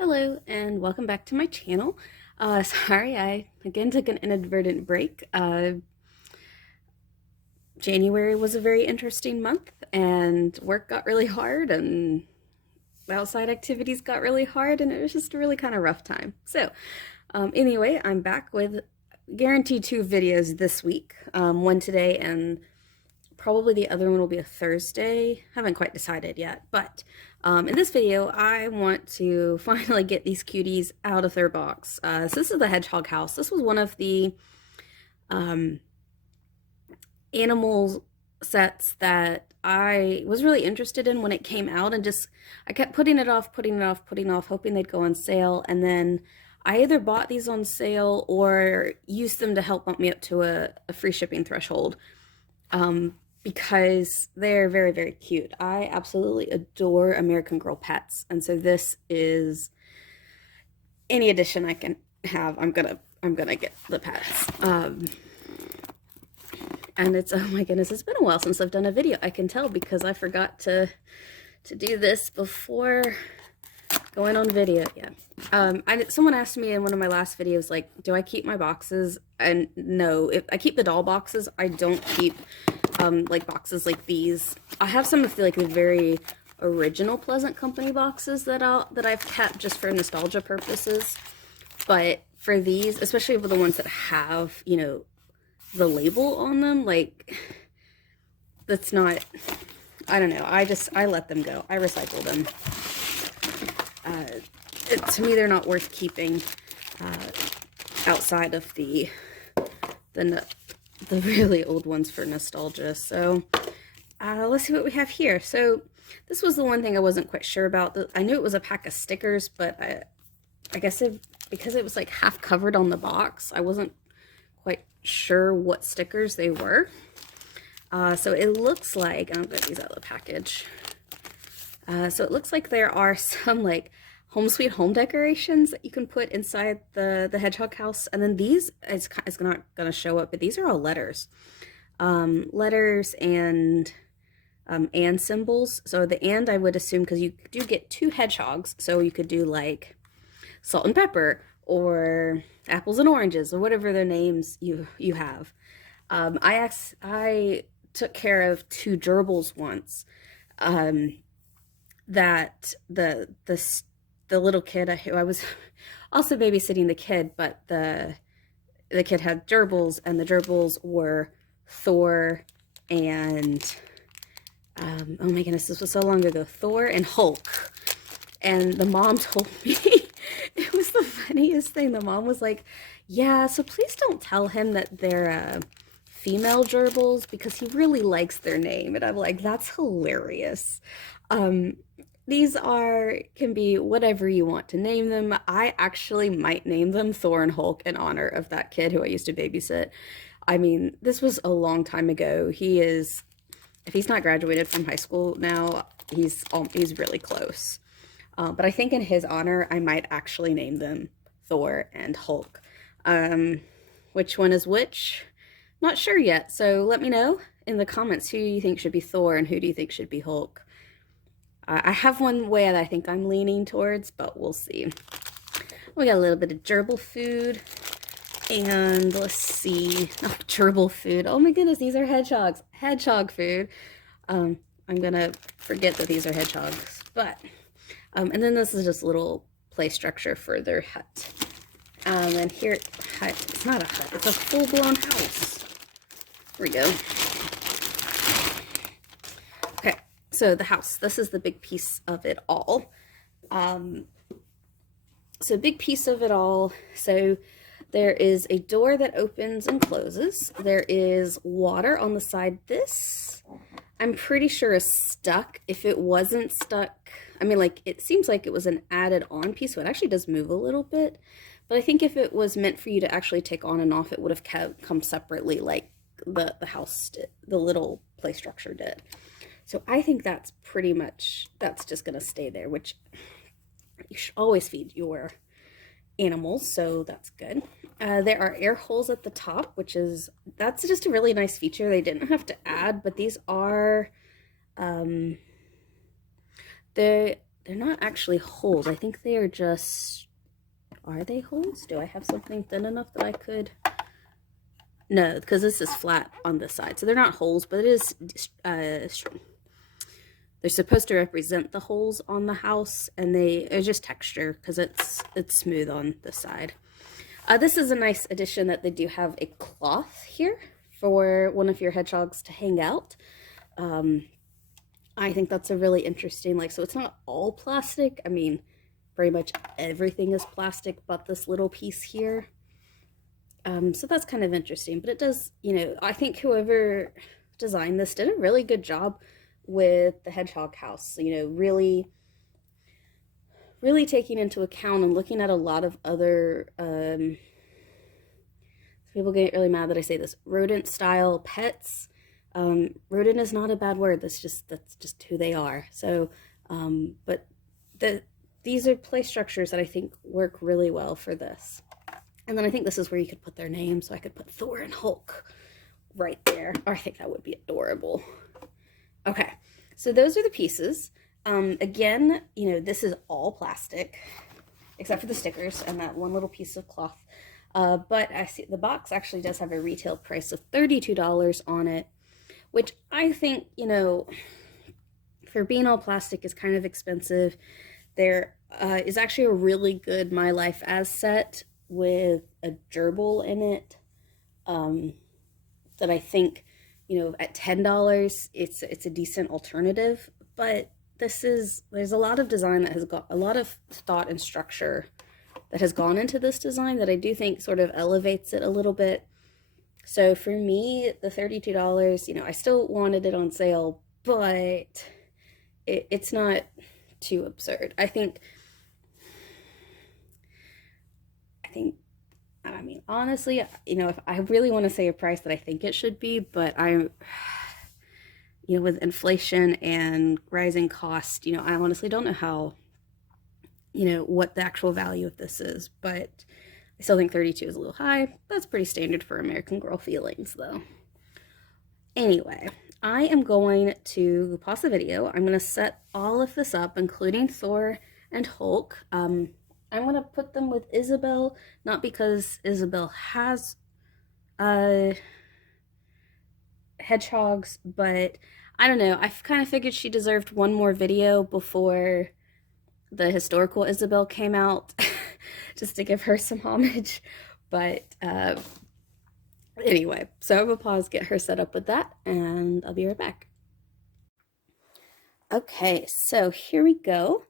Hello and welcome back to my channel. Sorry, I again took an inadvertent break. January was a very interesting month and work got really hard and outside activities got really hard and it was just a really kind of rough time. Anyway, I'm back with guaranteed two videos this week. One today and probably the other one will be a Thursday. Haven't quite decided yet, but in this video, I want to finally get these cuties out of their box. So this is the Hedgehog house. This was one of the animal sets that I was really interested in when it came out, and I kept putting it off, hoping they'd go on sale, and then I either bought these on sale or used them to help bump me up to a free shipping threshold. Because they're very, very cute. I absolutely adore American Girl pets, and so this is any edition I can have. I'm gonna get the pets. And it's, oh my goodness, it's been a while since I've done a video. I can tell because I forgot to do this before going on video. Yeah. Someone asked me in one of my last videos, like, do I keep my boxes? And no, if I keep the doll boxes, I don't keep like boxes like these. I have some of the very original Pleasant Company boxes that I've kept just for nostalgia purposes. But for these, especially for the ones that have, the label on them, like, that's not, I don't know, I let them go. I recycle them. To me, they're not worth keeping outside of the really old ones for nostalgia. So let's see what we have here. So this was the one thing I wasn't quite sure about. I knew it was a pack of stickers, but I guess because it was like half covered on the box, I wasn't quite sure what stickers they were. So it looks like, I'll get these out of the package. So it looks like there are some like home sweet home decorations that you can put inside the Hedgehog house. And then these, it's not going to show up, but these are all letters. Letters and symbols. So the and, I would assume, because you do get two hedgehogs, so you could do like salt and pepper or apples and oranges or whatever their names you have. I took care of two gerbils once. That the little kid who I was also babysitting the kid, but the kid had gerbils, and the gerbils were Thor and oh my goodness, this was so long ago, Thor and Hulk. And the mom told me it was the funniest thing. The mom was like, yeah, so please don't tell him that they're female gerbils because he really likes their name. And I'm like, that's hilarious. These can be whatever you want to name them. I actually might name them Thor and Hulk in honor of that kid who I used to babysit. I mean, this was a long time ago. If he's not graduated from high school now, he's really close. But I think in his honor, I might actually name them Thor and Hulk. Which one is which? Not sure yet. So let me know in the comments who you think should be Thor and who do you think should be Hulk. I have one way that I think I'm leaning towards, but we'll see. We got a little bit of gerbil food. And let's see. Oh, gerbil food. Oh my goodness, these are hedgehogs. Hedgehog food. I'm gonna forget that these are hedgehogs. But, and then this is just a little play structure for their hut. And here, it's not a hut, it's a full-blown house. Here we go. So the house, this is the big piece of it all. So big piece of it all. So there is a door that opens and closes. There is water on the side. This, I'm pretty sure, is stuck. If it wasn't stuck, I mean, like, it seems like it was an added on piece, so it actually does move a little bit. But I think if it was meant for you to actually take on and off, it would have come separately, like the house did, the little play structure did. So I think that's just going to stay there, which you should always feed your animals, so that's good. There are air holes at the top, that's just a really nice feature they didn't have to add, but these are, they they're not actually holes. I think they are just, are they holes? Do I have something thin enough that I could? No, because this is flat on this side. So they're not holes, but it is, they're supposed to represent the holes on the house, and it's just texture because it's smooth on the side. This is a nice addition that they do have a cloth here for one of your hedgehogs to hang out. I think that's a really interesting, like, so it's not all plastic. I mean, pretty much everything is plastic but this little piece here. So that's kind of interesting, but it does, you know, I think whoever designed this did a really good job with the hedgehog house, you know, really taking into account and looking at a lot of other, people get really mad that I say this, rodent style pets. Rodent is not a bad word, that's just who they are. So, but these are play structures that I think work really well for this. And then I think this is where you could put their names, so I could put Thor and Hulk right there. Or I think that would be adorable. Okay, so those are the pieces. Again, you know, this is all plastic, except for the stickers and that one little piece of cloth. But I see the box actually does have a retail price of $32 on it, which I think, you know, for being all plastic is kind of expensive. There is actually a really good My Life As set with a gerbil in it, that I think, you know, at $10 it's a decent alternative. But there's a lot of design that has got a lot of thought and structure that has gone into this design that I do think sort of elevates it a little bit. So for me, the $32, you know, I still wanted it on sale, but it's not too absurd. I mean, honestly, you know, if I really want to say a price that I think it should be, but you know, with inflation and rising cost, you know, I honestly don't know how, you know, what the actual value of this is, but I still think 32 is a little high. That's pretty standard for American Girl feelings, though. Anyway, I am going to pause the video. I'm going to set all of this up, including Thor and Hulk. I'm going to put them with Isabel, not because Isabel has hedgehogs, but I don't know. I kind of figured she deserved one more video before the historical Isabel came out, just to give her some homage. But anyway, so I will pause, get her set up with that, and I'll be right back. Okay, so here we go.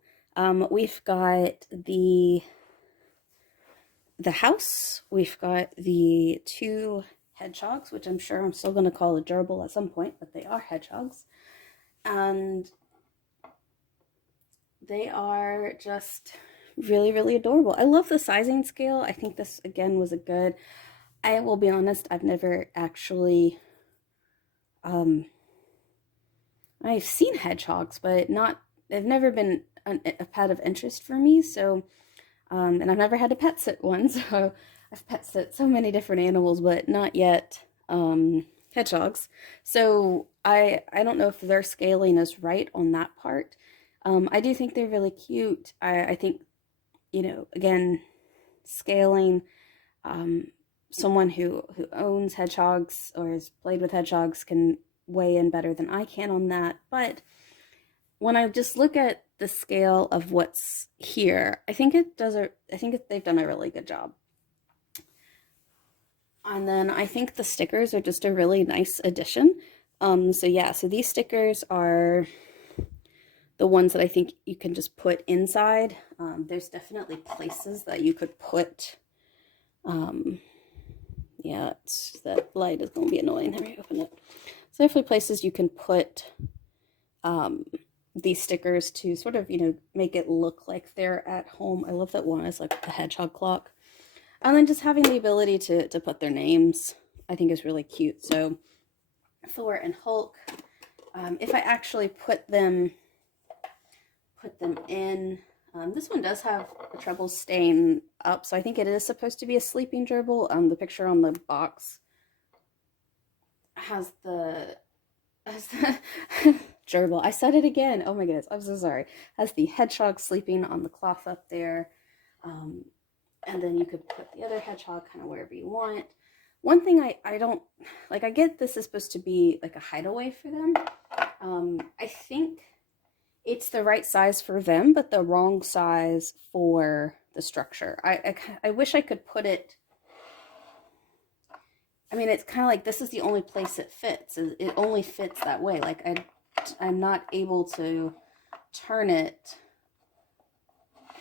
We've got the house, we've got the two hedgehogs, which I'm sure I'm still going to call a gerbil at some point, but they are hedgehogs. And they are just really, really adorable. I love the sizing scale. I think this, again, was a good, I will be honest, I've never actually, I've seen hedgehogs, but they've never been a pet of interest for me, so, and I've never had to pet sit one, so I've pet sit so many different animals, but not yet, hedgehogs. So I don't know if their scaling is right on that part. I do think they're really cute. I think, you know, again, scaling, someone who owns hedgehogs or has played with hedgehogs can weigh in better than I can on that. But when I just look at the scale of what's here, I think they've done a really good job. And then I think the stickers are just a really nice addition. So yeah, so these stickers are the ones that I think you can just put inside. There's definitely places that you could put, yeah, that light is going to be annoying. Let me open it. So definitely places you can put these stickers to sort of, you know, make it look like they're at home. I love that one is like the hedgehog clock. And then just having the ability to put their names, I think is really cute. So Thor and Hulk, if I actually put them in, this one does have the trebles staying up, so I think it is supposed to be a sleeping gerbil. The picture on the box has the gerbil. I said it again. Oh my goodness, I'm so sorry. Has the hedgehog sleeping on the cloth up there. Um, and then you could put the other hedgehog kind of wherever you want. One thing I don't like, I get this is supposed to be like a hideaway for them. I think it's the right size for them, but the wrong size for the structure. I wish I could put it. I mean, it's kind of like this is the only place it fits. It only fits that way. Like I'm not able to turn it.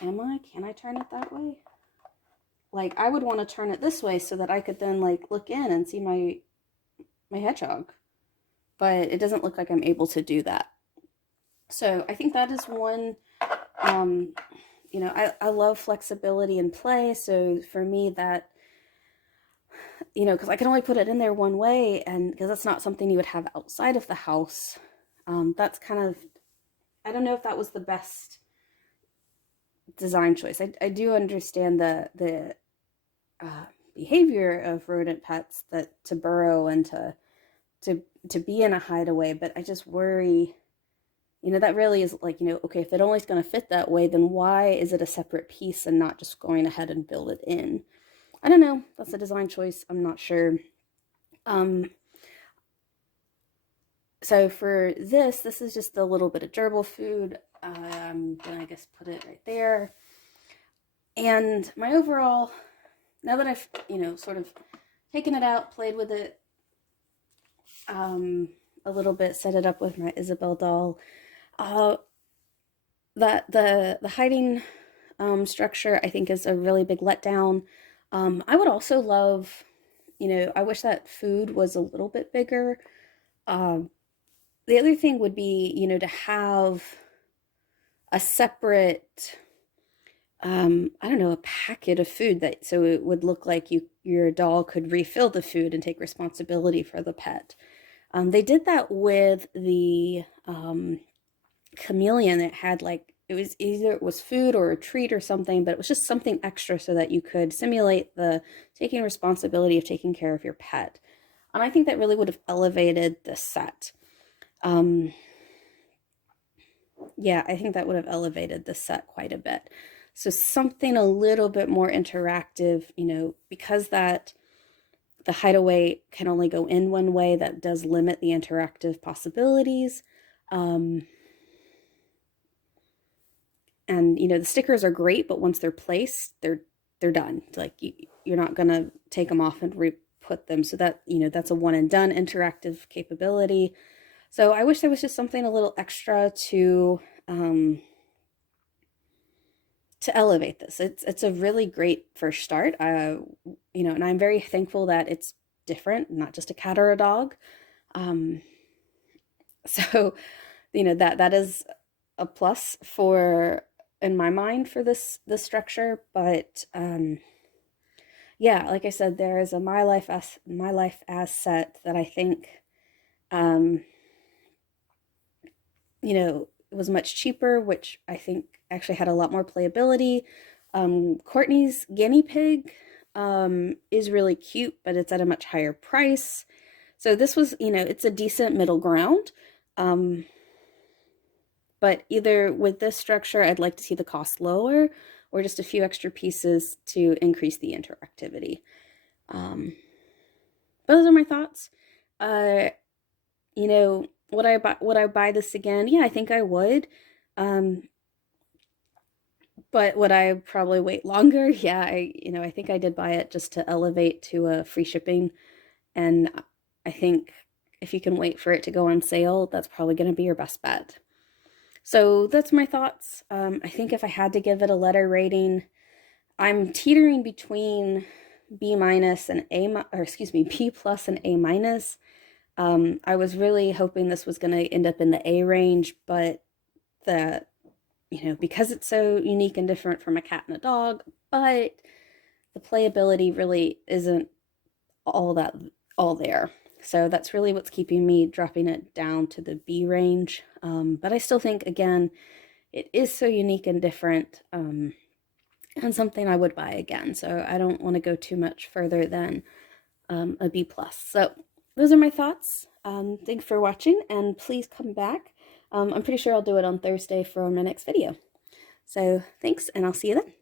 Am I? Can I turn it that way? Like I would want to turn it this way so that I could then like look in and see my hedgehog. But it doesn't look like I'm able to do that. So I think that is one. Um, I love flexibility and play. So for me, that because I can only put it in there one way, and because that's not something you would have outside of the house. That's kind of, I don't know if that was the best design choice. I do understand the behavior of rodent pets, that to burrow and to be in a hideaway, but I just worry. That really is like, okay, if it only is going to fit that way, then why is it a separate piece and not just going ahead and build it in? I don't know. That's a design choice. I'm not sure. So for this is just a little bit of gerbil food. I'm gonna, I guess, put it right there. And my overall, now that I've, sort of taken it out, played with it a little bit, set it up with my Isabel doll, that the hiding structure I think is a really big letdown. I would also love, I wish that food was a little bit bigger. The other thing would be, to have a separate, I don't know, a packet of food that, so it would look like your doll could refill the food and take responsibility for the pet. They did that with the chameleon. It had like, it was either it was food or a treat or something, but it was just something extra so that you could simulate the taking responsibility of taking care of your pet. And I think that really would have elevated the set. Yeah, I think that would have elevated the set quite a bit. So something a little bit more interactive, because that the hideaway can only go in one way, that does limit the interactive possibilities. And the stickers are great, but once they're placed, they're done. Like you're not gonna take them off and re-put them. So that that's a one and done interactive capability. So I wish there was just something a little extra to elevate this. It's a really great first start. And I'm very thankful that it's different, not just a cat or a dog. So that is a plus for, in my mind, for this structure. But yeah, like I said, there is a my life as set that I think it was much cheaper, which I think actually had a lot more playability. Courtney's guinea pig is really cute, but it's at a much higher price. So this was, it's a decent middle ground. But either with this structure, I'd like to see the cost lower, or just a few extra pieces to increase the interactivity. Those are my thoughts. Would I buy this again? Yeah, I think I would. But would I probably wait longer? Yeah, I think I did buy it just to elevate to a free shipping. And I think if you can wait for it to go on sale, that's probably going to be your best bet. So that's my thoughts. I think if I had to give it a letter rating, I'm teetering between B minus and B plus and A minus. I was really hoping this was going to end up in the A range, but because it's so unique and different from a cat and a dog, but the playability really isn't all there. So that's really what's keeping me dropping it down to the B range. But I still think, again, it is so unique and different, and something I would buy again. So I don't want to go too much further than a B plus. So those are my thoughts. Thanks for watching, and please come back I'm pretty sure I'll do it on Thursday for my next video. So thanks, and I'll see you then.